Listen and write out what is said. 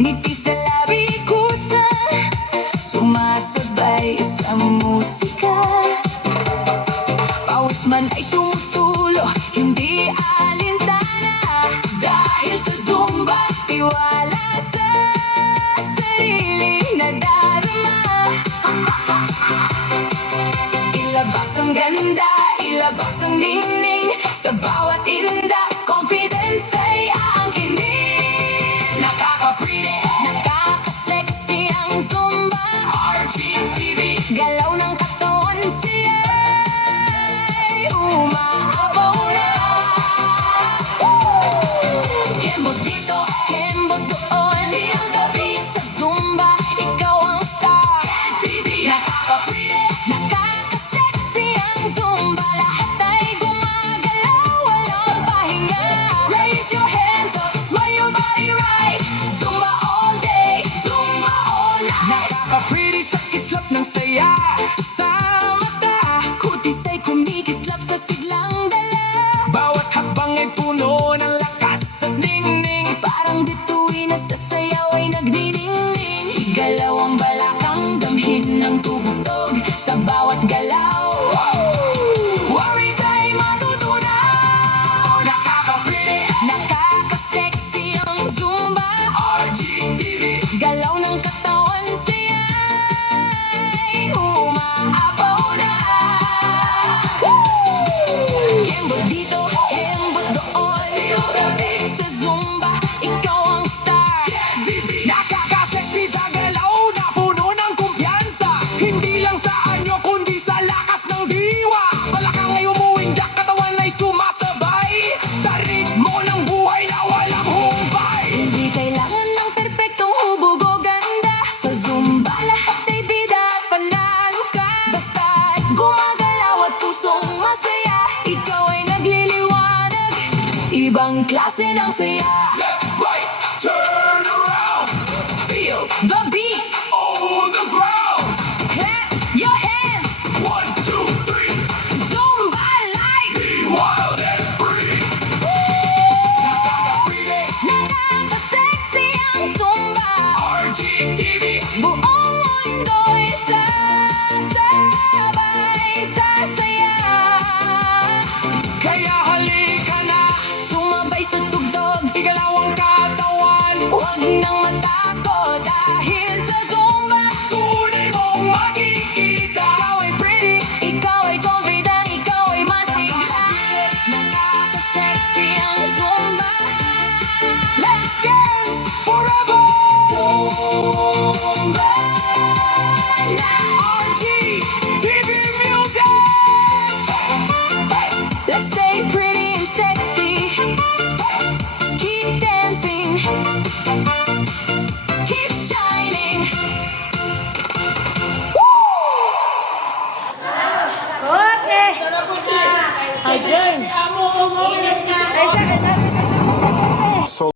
Ngiti sa labi kusang sumasabay sa musika. Pawis man ay tumutulo, hindi alintana. Dahil sa Zumba, tiwala sa sarili na darama. Ilabas ang ganda, ilabas ang ningning. Sa bawat inda, confidence ay aangkinin. Nakaka-pretty, nakaka-sexy ang Zumba. RGTV, galaw ng katawan siya'y umaapaw na. Kembot dito, kembot doon. Feel the beat sa Zumba, ikaw ang star. Nakaka-pretty, nakaka-sexy ang Zumba. Lahat ay gumagalaw, walang pahinga. Raise your hands up, sway your body right. Zumba all day, Zumba all night. Nakaka-pretty sa kislap ng saya sa mata. Kutis ay kumikislap sa siglang dala. Bawat hakbang ay puno ng lakas at ningning. Parang bituin na sa sayaw ay nagdidingling. Igalaw ang balakang, damhin ng tugtog sa bawat galaw. Worries ay matutunaw. Nakaka-pretty, Nakaka-sexy ang Zumba. RGTV, Galaw ng katawan siya'y umaapaw na. Kembot dito, kembot doon. Sa Zumba, ikaw ang star. nakaka-sexy sa galaw na puno ng kumpiyansa. Hindi lang sa anyo kundi sa lakas ng diwa. Balakang ay umuwindak, katawan ay sumasabay sa ritmo ng buhay na walang humpay. Hindi kailangan ng perpektong hubog o ganda. Sa Zumba, lahat ay bida at panalo ka. Basta't gumagalaw at pusong masaya, ikaw ay nagliliwanag. Ibang klase ng saya. Left, right, turn around, Feel the beat. on the ground. Clap your hands. 1, 2, 3, Zumba life. be wild and free. Nakaka-pretty, Nakaka-sexy ang Zumba. RGTV, Buong mundo'y sasabay sa saya. kaya halika na, Sumabay sa tugtog, igalaw ang katawan. huwag nang matakot dahil sa Zumba. Tunay mong makikita, Ikaw ay pretty, ikaw ay confident, ikaw ay masigla. Nakaka-sexy ang Zumba.